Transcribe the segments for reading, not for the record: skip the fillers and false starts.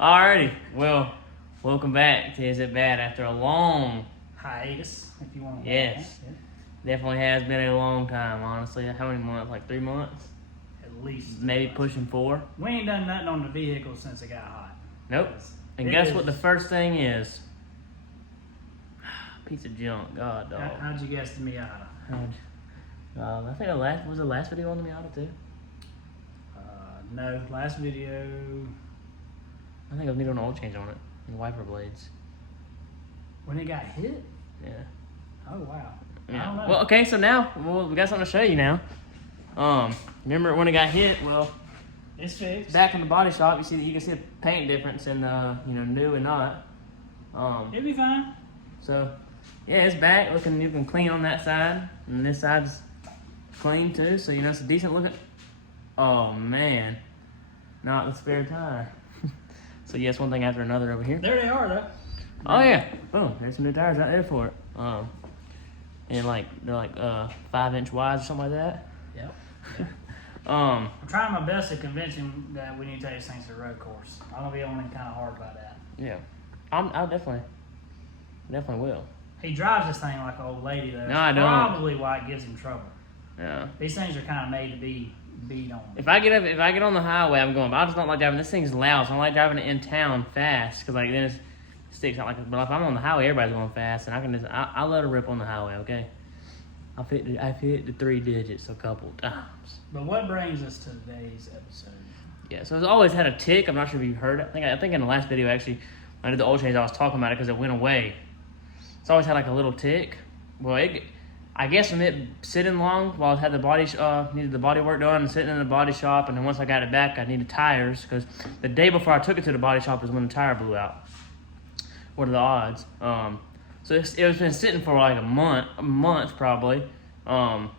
Alrighty, well, welcome back to Is It Bad after a long hiatus, if you want to. Yes. Definitely has been a long time, honestly. How many months? Like 3 months? At least. Maybe pushing 4. We ain't done nothing on the vehicle since it got hot. Nope. And guess what the first thing is? Piece of junk. God, dog. How'd you guess the Miata? I think was the last video on the Miata too? No, last video. I think I was doing an oil change on it and wiper blades. When it got hit? Yeah. Oh wow. Yeah. I don't know. Well, okay, so now we got something to show you now. Remember when it got hit? Well, it's fixed. Back in the body shop, you can see the paint difference in new and not. It'll be fine. So yeah, it's back looking clean on that side, and this side's clean too. So it's a decent looking. Oh man, not the spare tire. So yes, one thing after another over here. There they are though. Oh yeah, boom. There's some new tires out there for it. And they're like 5-inch wides or something like that. Yep. I'm trying my best to convince him that we need to take this thing to the road course. I'm gonna be on him kind of hard about that. Yeah, I definitely will. He drives this thing like an old lady though. No, I don't. Probably why it gives him trouble. Yeah. These things are kind of made to be beat on. If I get on the highway, I'm going. But I just don't like driving. This thing's loud, so I like driving it in town fast because then it sticks out like. But if I'm on the highway, everybody's going fast, and I can I let her rip on the highway. Okay. I've hit the 3 digits a couple times. But what brings us to today's episode? Yeah, so it's always had a tick. I'm not sure if you've heard it. I think in the last video actually, when I did the oil change, I was talking about it because it went away. It's always had like a little tick. Well, I guess from it sitting long while I had needed the body work done and sitting in the body shop, and then once I got it back, I needed tires because the day before I took it to the body shop is when the tire blew out. What are the odds? So it was been sitting for like a month probably, and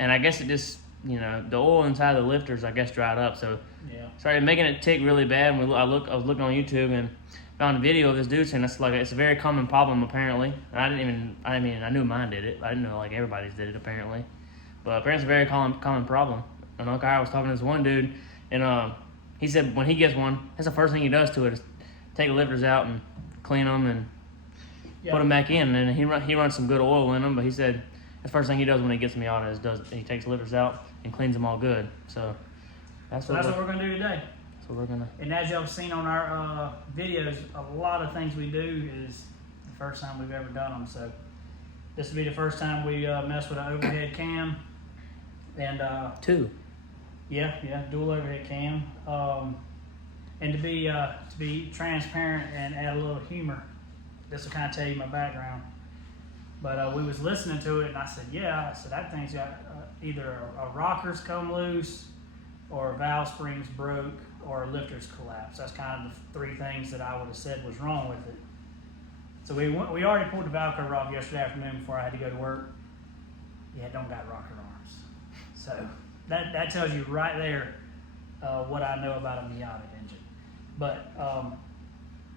I guess it just the oil inside the lifters I guess dried up, so yeah, started making it tick really bad. And I was looking on YouTube and found a video of this dude saying it's a very common problem apparently. And I knew mine did it. I didn't know like everybody's did it apparently, but apparently it's a very common problem. And Uncle I was talking to this one dude, and he said when he gets one, that's the first thing he does to it is take the lifters out and clean them and put them back in. And he runs some good oil in them, but he said the first thing he does when he gets them out is he takes the lifters out and cleans them all good. So that's what we're gonna do today. That's what we're gonna. And as y'all have seen on our videos, a lot of things we do is the first time we've ever done them. So this will be the first time we mess with an overhead cam. And 2. Yeah, dual overhead cam. And to be transparent and add a little humor, this will kind of tell you my background. But we was listening to it, and I said, that thing's got either a rocker's come loose, or a valve springs broke, or a lifter's collapsed. That's kind of the 3 things that I would have said was wrong with it. So we already pulled the valve cover off yesterday afternoon before I had to go to work. Yeah, it don't got rocker arms. So that tells you right there what I know about a Miata engine. But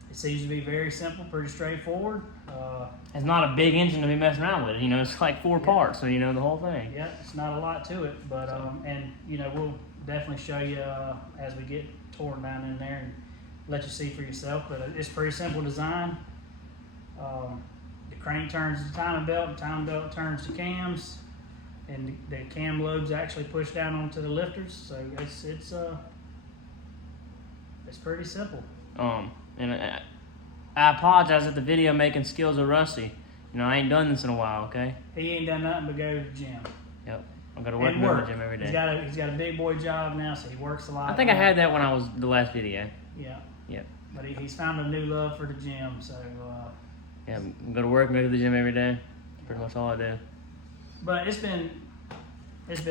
it seems to be very simple, pretty straightforward. It's not a big engine to be messing around with. It's like 4 parts, so the whole thing. Yeah, it's not a lot to it, but and we'll definitely show you as we get torn down in there and let you see for yourself. But it's pretty simple design. The crank turns the timing belt turns the cams, and the cam lobes actually push down onto the lifters. So it's pretty simple. And I apologize if the video making skills are rusty. I ain't done this in a while, okay? He ain't done nothing but go to the gym. Yep. I'm going to work in the gym every day. He's got a big boy job now, so he works a lot. I think I had that when I was the last video. Yeah. Yep. But he's found a new love for the gym, so... yeah, I'm going to work and go to the gym every day. That's pretty much all I do. But it's been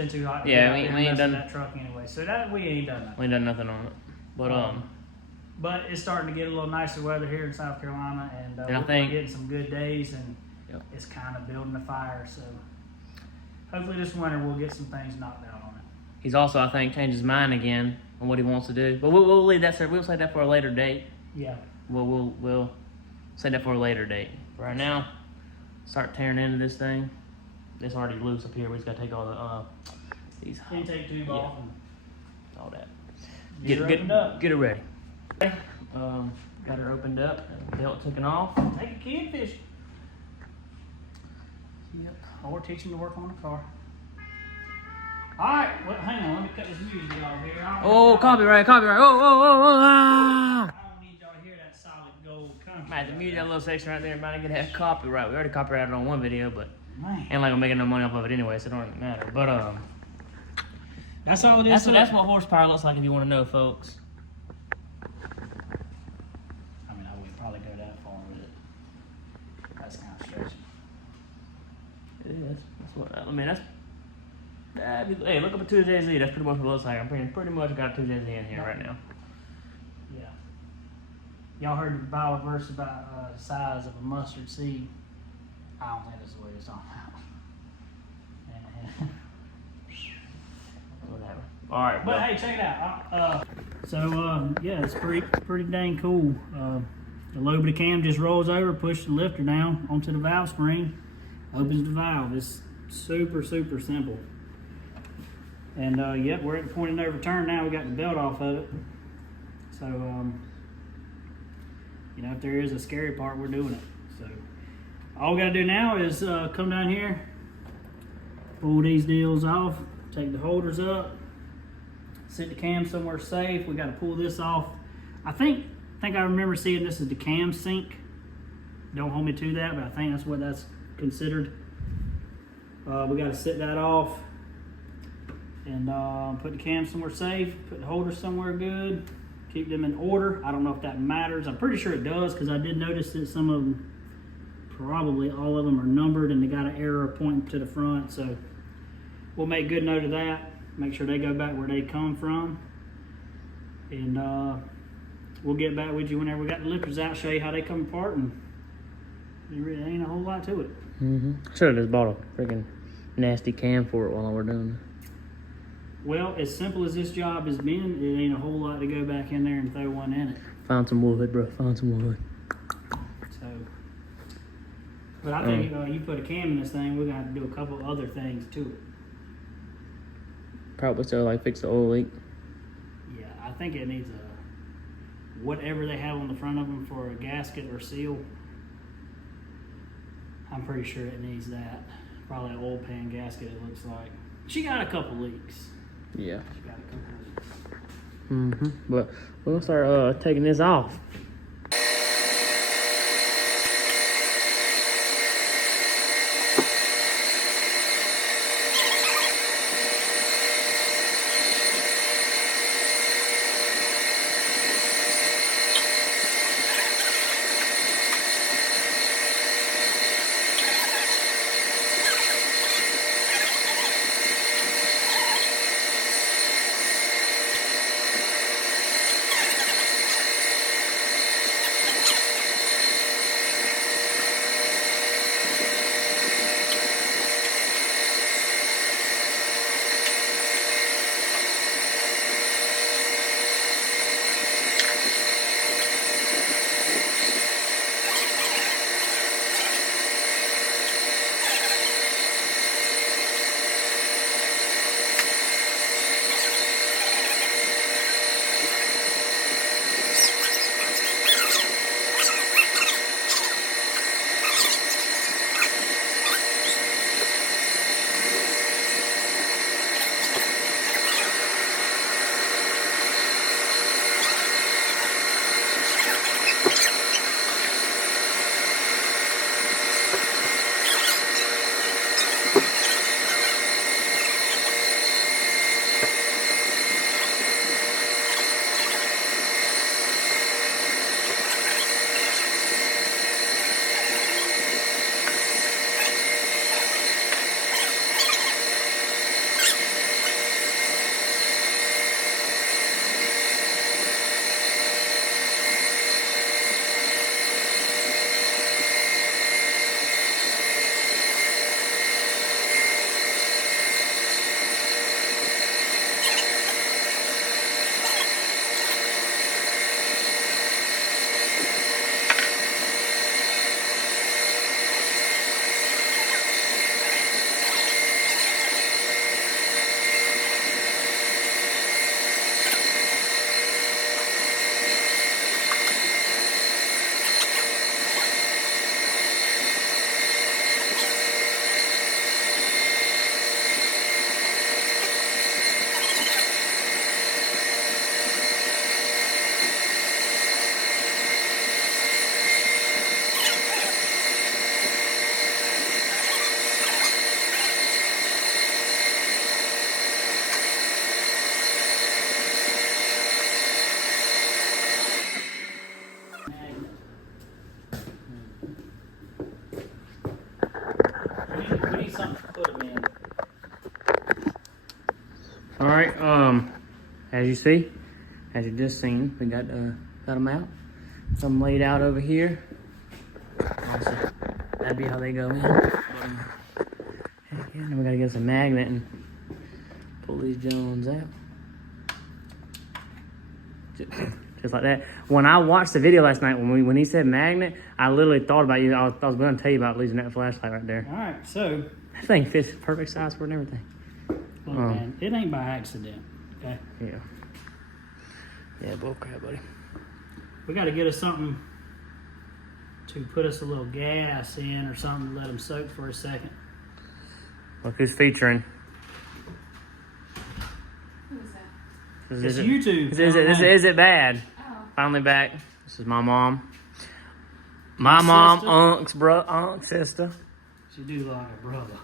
too hot to we ain't done that truck anyway, so that we ain't done nothing. We ain't done nothing on it. But it's starting to get a little nicer weather here in South Carolina, and I think we're getting some good days, and it's kind of building a fire. So hopefully this winter we'll get some things knocked out on it. He's also, I think, changed his mind again on what he wants to do. But we'll leave that. We'll say that for a later date. Yeah. We'll say that for a later date. Right now, start tearing into this thing. It's already loose up here. We just got to take all the these. Intake tube off and all that. get it ready. Got her opened up, belt taken off. Take a kid fishing. Yep. Or teach him to work on the car. Alright, well, hang on, let me cut this music off here. Oh, copyright. Oh. I don't need y'all to hear that solid gold country. Might have to mute that little section right there. Might get that copyright. We already copyrighted on one video, but Man. ain't like I'm making no money off of it anyway, so it don't really matter. But That's all it is. that's what horsepower looks like if you want to know, folks. I mean, I wouldn't probably go that far with it. That's kind of stretching. It is. That's what I mean. That's. Hey, look up a 2JZ. That's pretty much what it looks like. I'm pretty much got a 2JZ in here right now. Yeah. Y'all heard the Bible verse about the size of a mustard seed? I don't think that's what it's talking about. Whatever. All right, But hey, check it out. Yeah, it's pretty dang cool. The lobe of the cam just rolls over, pushes the lifter down onto the valve spring, opens the valve. It's super simple. And yep, we're at the point of no return now. We got the belt off of it. So, you know, if there is a scary part, we're doing it. So, all we got to do now is come down here, pull these deals off, take the holders up, sit the cam somewhere safe. We got to pull this off. I think I remember seeing this as the cam sync. Don't hold me to that, but I think that's what that's considered. We got to sit that off and put the cam somewhere safe, put the holders somewhere good, keep them in order. I don't know if that matters. I'm pretty sure it does, because I did notice that some of them, probably all of them, are numbered and they got an arrow pointing to the front. So we'll make good note of that. Make sure they go back where they come from. And we'll get back with you whenever we got the lifters out, show you how they come apart. And there really ain't a whole lot to it. Should have just bought a freaking nasty cam for it while we're doing it. Well, as simple as this job has been, it ain't a whole lot to go back in there and throw one in it. Found some wood, bro. Found some wood. So, but I think you put a cam in this thing, we're gonna have to do a couple other things to it. Probably so, like fix the oil leak. Yeah, I think it needs whatever they have on the front of them for a gasket or seal. I'm pretty sure it needs that. Probably an oil pan gasket, it looks like. She got a couple leaks. Yeah. She got a couple leaks. But we'll start taking this off. right, as you see, as you just seen, we got them out. Some laid out over here. Also, that'd be how they go in. Heck yeah, then we gotta get some magnet and pull these Jones out. Just like that. When I watched the video last night, when he said magnet, I literally thought about you. I was going to tell you about losing that flashlight right there. All right, so That thing fits perfect size for it and everything. look, man, it ain't by accident. Okay. Yeah. Yeah, bull crap, buddy. We got to get us something to put us a little gas in or something to let them soak for a second. Look who's featuring. Who is that? It's YouTube. Is it bad? Oh. Finally back. This is my mom. My mom, unc's sister. She do look like a brother.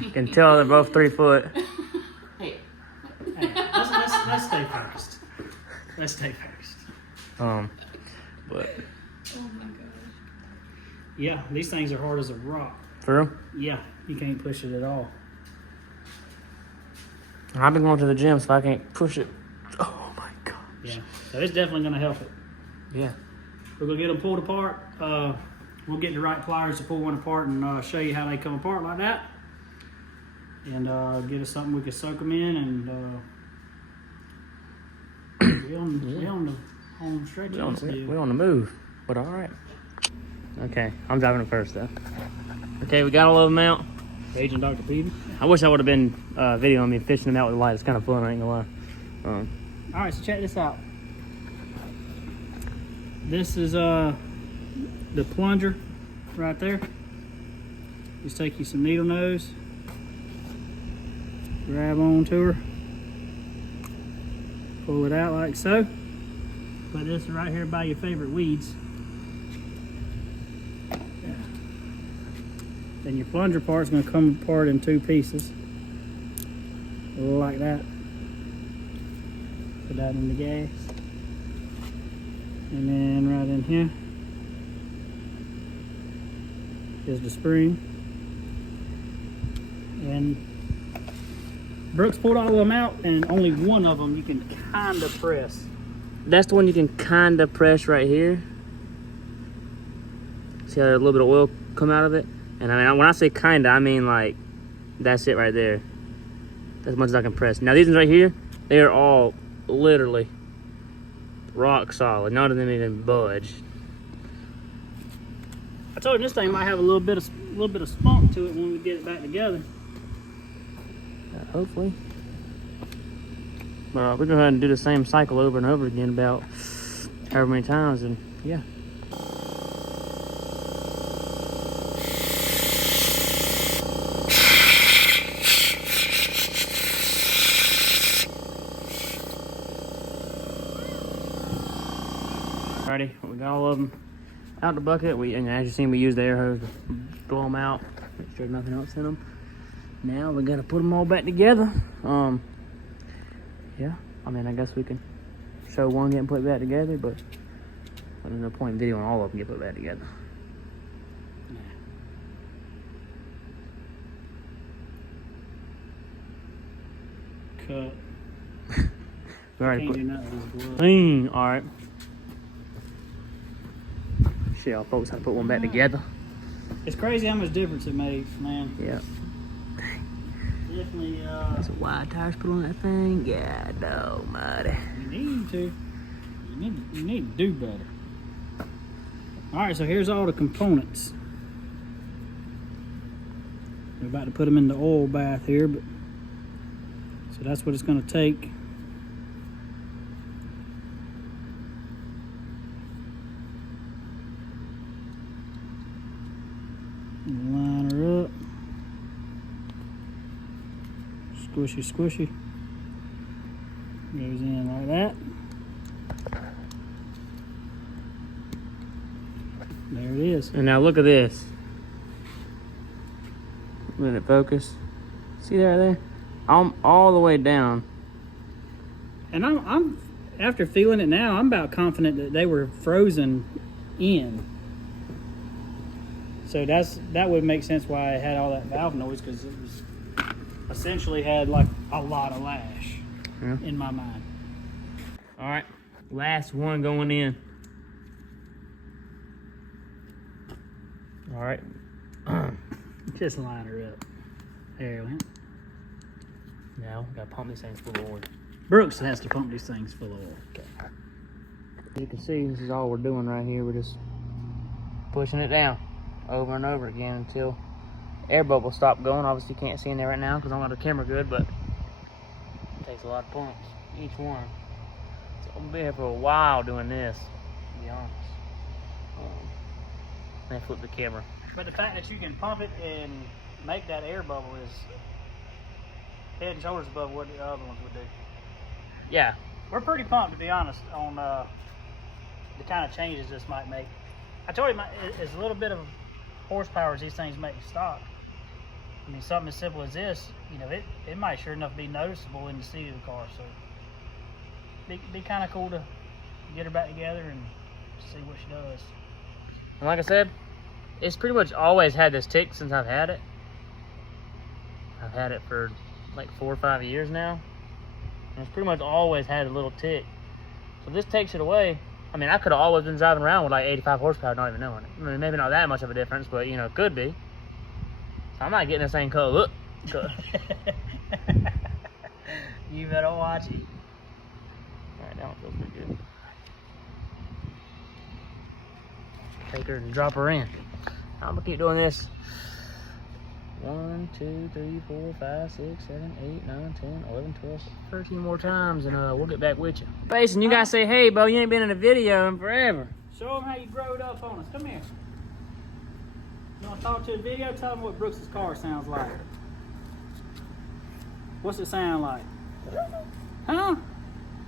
You can tell they're both 3 foot. Hey. Hey, let's stay first. Let's stay first. But Oh my gosh. Yeah, these things are hard as a rock. for real, Yeah, you can't push it at all. I've been going to the gym, so I can't push it. Oh my gosh. Yeah, so it's definitely going to help it. Yeah. We're going to get them pulled apart. We'll get the right pliers to pull one apart and show you how they come apart like that. And get us something we can soak them in and we on the home stretch. We're on the move, but all right. Okay, I'm driving it first though. Okay, we got all of them out. Agent Dr. Peter. I wish I would have been videoing me fishing them out with the light. It's kind of fun, I ain't gonna lie. All right, so check this out. This is the plunger right there. Just take you some needle nose, grab onto her, pull it out like so. Put this right here by your favorite weeds. Then your plunger part's going to come apart in 2 pieces, like that. Put that in the gas. And then right in here is the spring. And Brooks pulled all of them out, and only one of them you can kind of press. That's the one you can kind of press right here. See how there's a little bit of oil come out of it? And I mean, when I say kinda, I mean like, that's it right there. That's as much as I can press. Now these ones right here, they are all literally rock solid. None of them even budge. I told you this thing might have a little bit of spunk to it when we get it back together. Hopefully. But we're going to go ahead and do the same cycle over and over again about however many times, and yeah. Alrighty, we got all of them out the bucket. And as you seen, we used the air hose to blow them out, make sure there's nothing else in them. Now we gotta put them all back together. Yeah, I mean, I guess we can show one getting put back together, but there's no point in videoing all of them get put back together. Cut. We already Can't put do nothing with his glove. clean. All right. Shit, y'all folks had to put one back together. It's crazy how much difference it makes, man. Yeah. Definitely, So wide tires put on that thing. Yeah, no, buddy. you need to. You need to do better. All right, so here's all the components. We're about to put them in the oil bath here, but so that's what it's going to take. Line her up. Squishy, squishy. Goes in like that. There it is. And now look at this. Let it focus. See that right there? I'm all the way down. And I'm after feeling it now, I'm about confident that they were frozen in. So that would make sense why I had all that valve noise, because it was essentially had like a lot of lash Yeah. in my mind. All right, last one going in. All right. Just line her up. There we go. Now we gotta pump these things full of oil. Brooks has to pump these things full of oil. As you can see, this is all we're doing right here. We're just pushing it down over and over again until air bubbles stop going. Obviously, you can't see in there right now because I don't have the camera good, but it takes a lot of pumps, each one. So I'm gonna be here for a while doing this, to be honest. Then flip the camera. But the fact that you can pump it and make that air bubble is head and shoulders above what the other ones would do. Yeah, We're pretty pumped, to be honest, on the kind of changes this might make. I told you, it's a little bit of horsepower as these things make stock. I mean, something as simple as this, you know, it might sure enough be noticeable in the seat of the car. So, be kind of cool to get her back together and see what she does. and like I said, it's pretty much always had this tick since I've had it. I've had it for like 4 or 5 years now. And it's pretty much always had a little tick. So if this takes it away, I mean, I could have always been driving around with like 85 horsepower, not even knowing it. I mean, maybe not that much of a difference, but you know, it could be. So I might get in this thing called, look. You better watch it. Alright, that one feels pretty good. Take her and drop her in. I'm gonna keep doing this. 1, 2, 3, 4, 5, 6, 7, 8, 9, 10, 11, 12, 13 more times, and we'll get back with you. Basin, you guys say, hey, Bo, you ain't been in a video in forever. Show them how you growed up on us. Come here. You want to talk to the video? Tell them what Brooks' car sounds like. What's it sound like? Huh?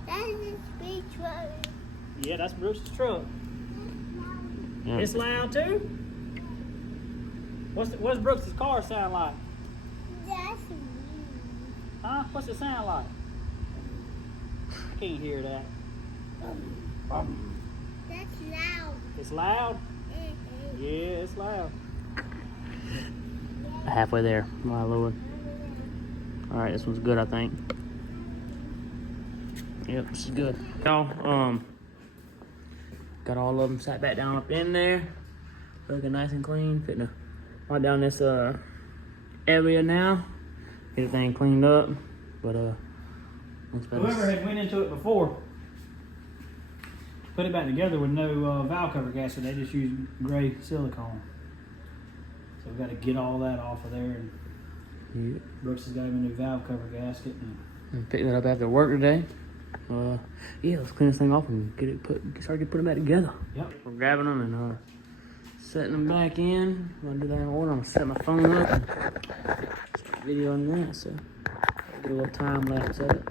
That's a speed truck. Yeah, that's Brooks' truck. Yeah. It's loud too? What's Brooks' car sound like? That's me. Huh? What's it sound like? I can't hear that. That's loud. It's loud? Mhm. Yeah, it's loud. Halfway there, my lord. Alright, this one's good, I think. Yep, this is good. Y'all, got all of them sat back down up in there. Looking nice and clean. Fitting to wipe down this area now. Get everything cleaned up. But looks better. Whoever had went into it before put it back together with no valve cover gasket. They just used gray silicone. So we've got to get all that off of there. And Yep. Brooks has got him a new valve cover gasket. And Pick that up after work today. Yeah, let's clean this thing off and start putting them back together. yep. We're grabbing them and setting them back in. I'm gonna do that in order. I'm gonna set my phone up and start videoing that. So get a little time lapse of it.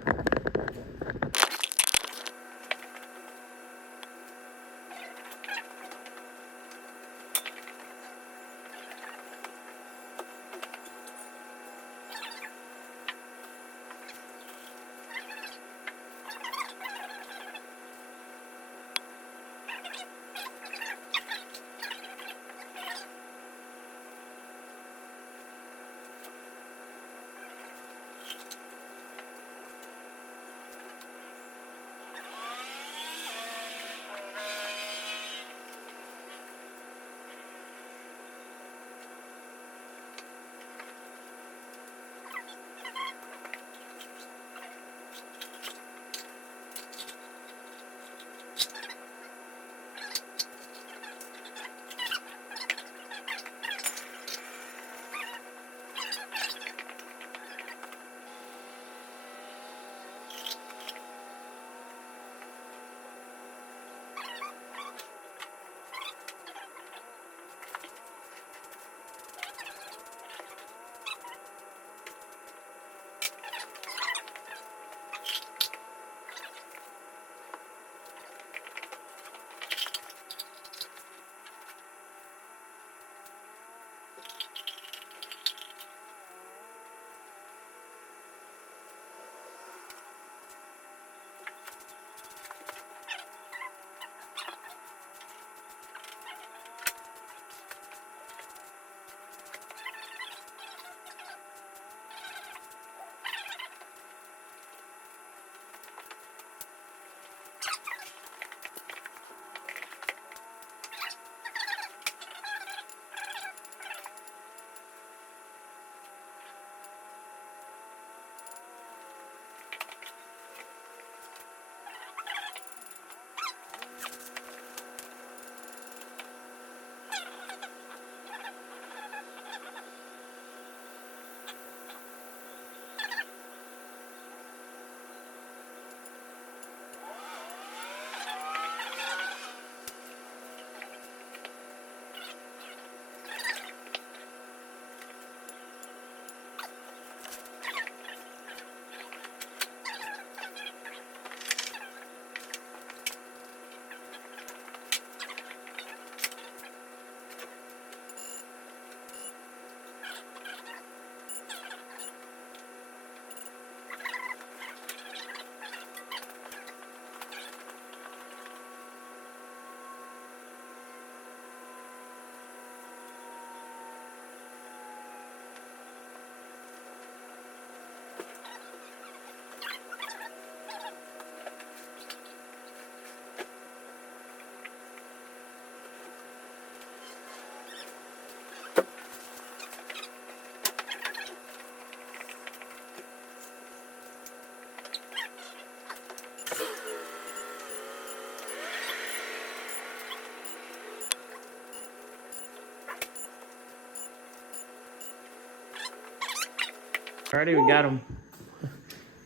Alrighty, we got them.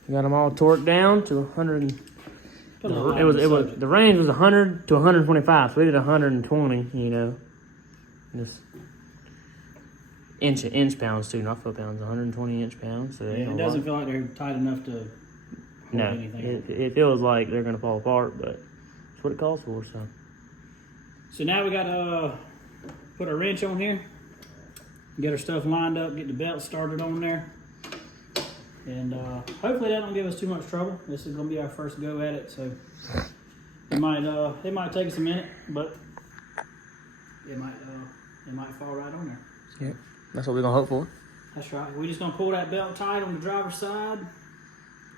We got them all torqued down to 100. The range was 100 to 125, so we did 120. You know, just inch pounds too, not foot pounds. 120 inch pounds. So Yeah, it doesn't feel like they're tight enough to hold anything. It feels like they're gonna fall apart, but it's what it calls for. So now we got to put a wrench on here, get our stuff lined up, get the belt started on there, and hopefully that don't give us too much trouble. This is gonna be our first go at it, so it might take us a minute, but it might fall right on there. Yeah, that's what we're gonna hope for. That's right. We're just gonna pull that belt tight on the driver's side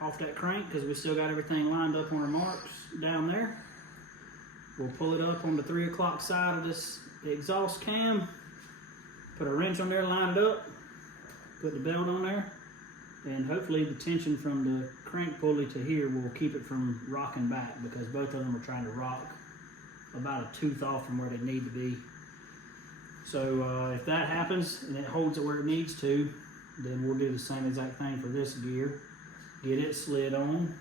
off that crank because we still got everything lined up on our marks down there. We'll pull it up on the 3 o'clock side of this exhaust cam, put a wrench on there, line it up, put the belt on there, and hopefully the tension from the crank pulley to here will keep it from rocking back because both of them are trying to rock about a tooth off from where they need to be. So if that happens and it holds it where it needs to, then we'll do the same exact thing for this gear. Get it slid on,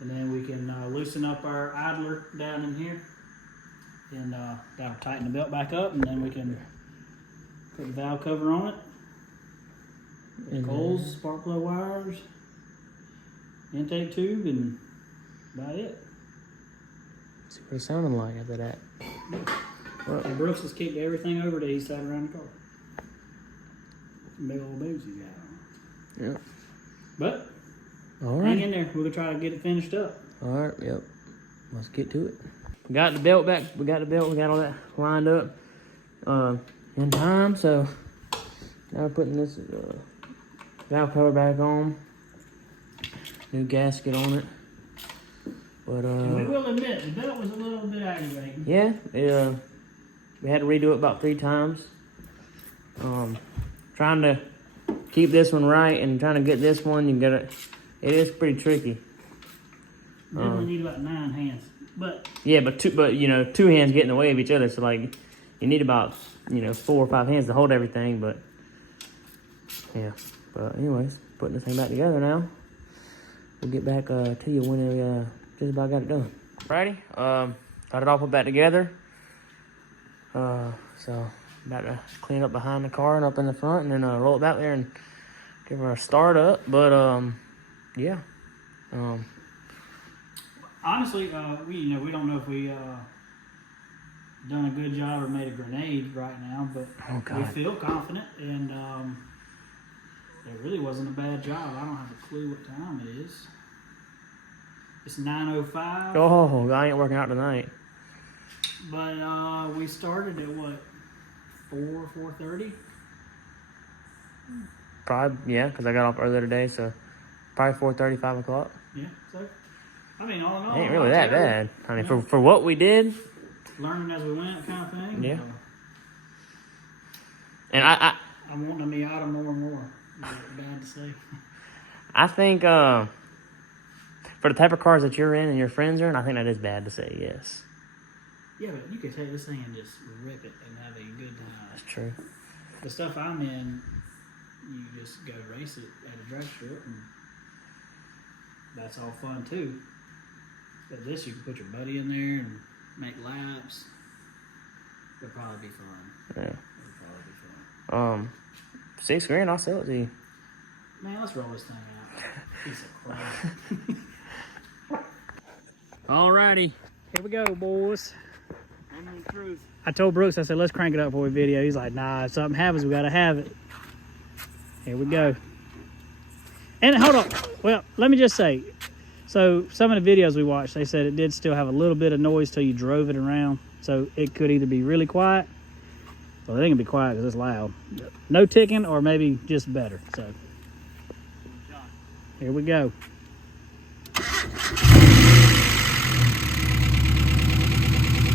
and then we can loosen up our idler down in here, and that'll tighten the belt back up, and then we can put the valve cover on it. The coils, spark plug wires, intake tube, and about it. See what it sounded like after that. Well, and Brooks has kicked everything over to the east side around the car. Some big old boots he's got on. Yeah. But All right. hang in there. We're gonna try to get it finished up. All right. Yep. Let's get to it. We got the belt back. We got all that lined up in time. So now we're putting this valve cover back on. New gasket on it. But And we will admit the belt was a little bit aggravating. yeah, we had to redo it about 3 times. Trying to keep this one right and trying to get this one, it is pretty tricky. Definitely need about 9 hands. But yeah, but 2 hands get in the way of each other, so like you need about 4 or 5 hands to hold everything. But yeah, but anyways, putting this thing back together now. We'll get back to you when we just about got it done. Alrighty, got it all put back together. So about to clean up behind the car and up in the front, and then roll it back there and give her a start up. But yeah. honestly, we don't know if we done a good job or made a grenade right now, but we feel confident, and it really wasn't a bad job. I don't have a clue what time it is. It's 9:05. Oh, I ain't working out tonight. But we started at what, 4:30? Probably, yeah, because I got off earlier today, so probably 4:30, 5 o'clock. Yeah, so I mean, all in all, It ain't really that bad. I mean, for what we did, learning as we went, kind of thing. Yeah. So and I'm wanting a Miata more and more. Is that bad to say? I think for the type of cars that you're in and your friends are in, I think that is bad to say, yes. Yeah, but you could take this thing and just rip it and have a good time. That's true. The stuff I'm in, you just go race it at a drag strip, and that's all fun too. But this, you can put your buddy in there and make laps. It'll probably be fun. Yeah. It'll probably be fun. $6,000, I'll sell it to you. Man, let's roll this thing out. Piece of crap. Alrighty. Here we go, boys. I'm on the truth. I told Brooks, I said, let's crank it up for a video. He's like, nah, if something happens, we got to have it. Here we go. And hold on. Well, let me just say, so some of the videos we watched, they said it did still have a little bit of noise till you drove it around. So it could either be really quiet, well, it ain't going to be quiet because it's loud. No ticking, or maybe just better. So here we go.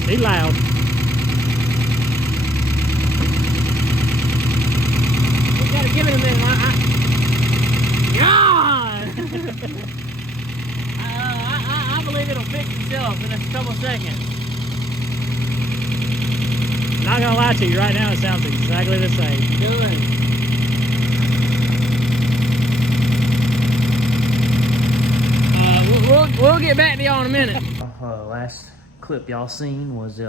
Be loud. We gotta give it a minute. I believe it'll fix itself in a couple of seconds. Not gonna lie to you, right now it sounds exactly the same. Good. We'll get back to y'all in a minute. Last clip y'all seen was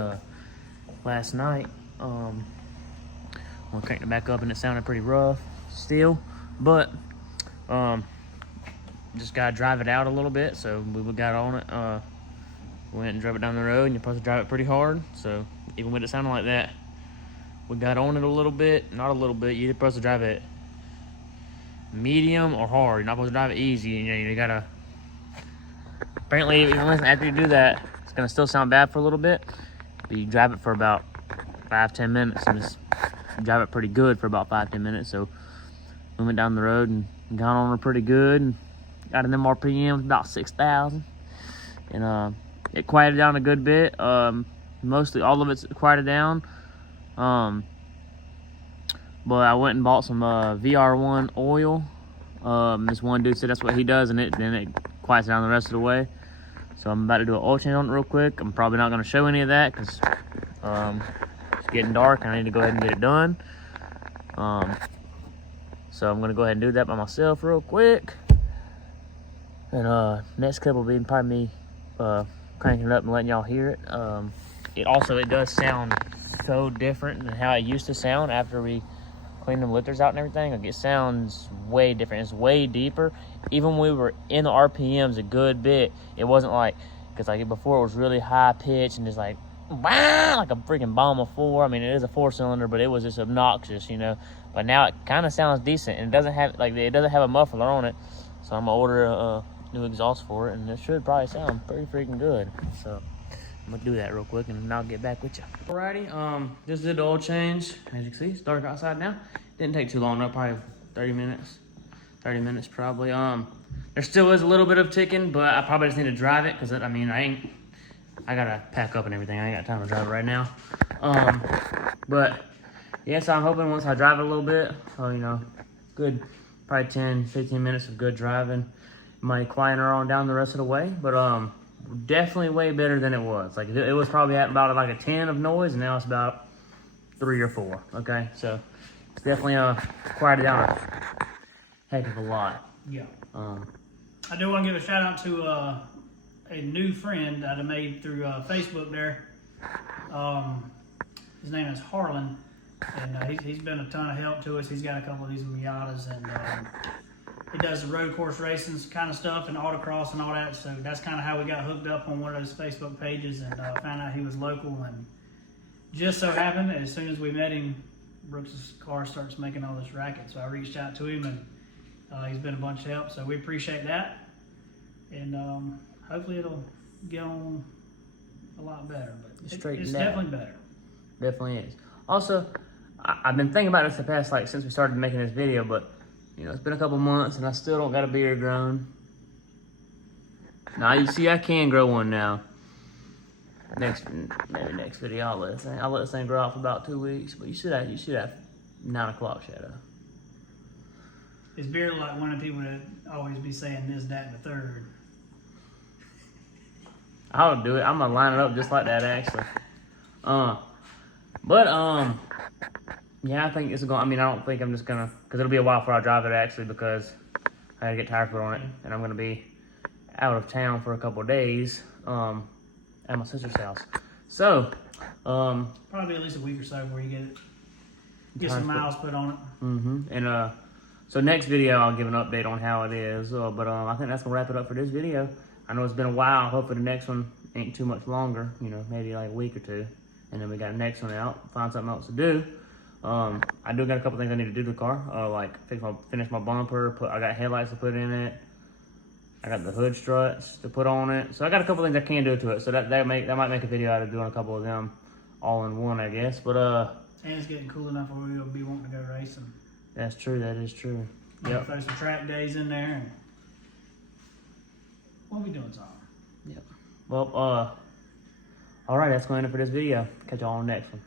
last night. We're cranking it back up and it sounded pretty rough still, but just gotta drive it out a little bit. So we got on it. Went and drove it down the road, and you're supposed to drive it pretty hard. So even with it sounding like that, we got on it a little bit, not a little bit. You're supposed to drive it medium or hard. You're not supposed to drive it easy. You gotta. Apparently, even after you do that, it's gonna still sound bad for a little bit. But you drive it for about 5-10 minutes, and just drive it pretty good for about 5-10 minutes. So we went down the road and got on her pretty good, and got an RPM about 6,000, and it quieted down a good bit. Mostly all of it's quieted down. But I went and bought some VR1 oil. This one dude said that's what he does, and then it quiets down the rest of the way. So I'm about to do an oil change on it real quick. I'm probably not going to show any of that because it's getting dark and I need to go ahead and get it done. So I'm going to go ahead and do that by myself real quick. And next clip will be probably me cranking it up and letting y'all hear it. It does sound so different than how it used to sound after we cleaned them lifters out and everything. Like, it sounds way different. It's way deeper. Even when we were in the RPMs a good bit, it wasn't like, because like before it was really high pitched and just like, wow, like a freaking bomb of 4. I mean, it is a 4-cylinder, but it was just obnoxious, you know. But now it kind of sounds decent, and it doesn't have a muffler on it. So I'm gonna order a new exhaust for it, and it should probably sound pretty freaking good. So I'm gonna do that real quick, and then I'll get back with you. Alrighty, just did the oil change. As you can see, it's dark outside now. Didn't take too long, though, probably 30 minutes. 30 minutes probably. There still is a little bit of ticking, but I probably just need to drive it, because I mean, I gotta pack up and everything. I ain't got time to drive it right now. But yeah, so I'm hoping once I drive it a little bit, so you know, good, probably 10-15 minutes of good driving, might quieten her on down the rest of the way. But definitely way better than it was. Like, it was probably at about like a 10 of noise, and now it's about 3 or 4. Okay, so it's definitely quieted down a heck of a lot. Yeah. I do want to give a shout out to a new friend that I made through Facebook there. His name is Harlan, and he's been a ton of help to us. He's got a couple of these Miatas, and he does the road course racing kind of stuff and autocross and all that. So that's kind of how we got hooked up on one of those Facebook pages, and found out he was local. And just so happened, as soon as we met him, Brooks's car starts making all this racket. So I reached out to him, and he's been a bunch of help. So we appreciate that, and hopefully it'll get on a lot better. But it's definitely better. Definitely is. Also, I've been thinking about this the past, like, since we started making this video, but you know, it's been a couple months and I still don't got a beard grown. Now you see, I can grow one now. Maybe next video I'll let this thing grow out for about 2 weeks. But you should have 9 o'clock shadow. His beard like one of the people that always be saying this, that, and the third. I'll do it. I'm gonna line it up just like that, actually. Yeah, I think it's going. I mean, I don't think I'm just gonna, because it'll be a while before I drive it, actually, because I gotta get tire put on it, and I'm gonna be out of town for a couple of days at my sister's house. So probably at least a week or so before you get some miles put on it. And so next video I'll give an update on how it is. But I think that's gonna wrap it up for this video. I know it's been a while. Hopefully the next one ain't too much longer. You know, maybe like a week or 2, and then we got the next one out. Find something else to do. I do got a couple things I need to do to the car. Like finish my bumper. I got headlights to put in it. I got the hood struts to put on it. So I got a couple things I can do to it. So that might make a video out of doing a couple of them all in one, I guess. But and it's getting cool enough where we'll be wanting to go racing. That's true. That is true. Yep. Throw some track days in there, and we'll be doing something. Yep. Well, all right. That's going to end it for this video. Catch y'all on the next one.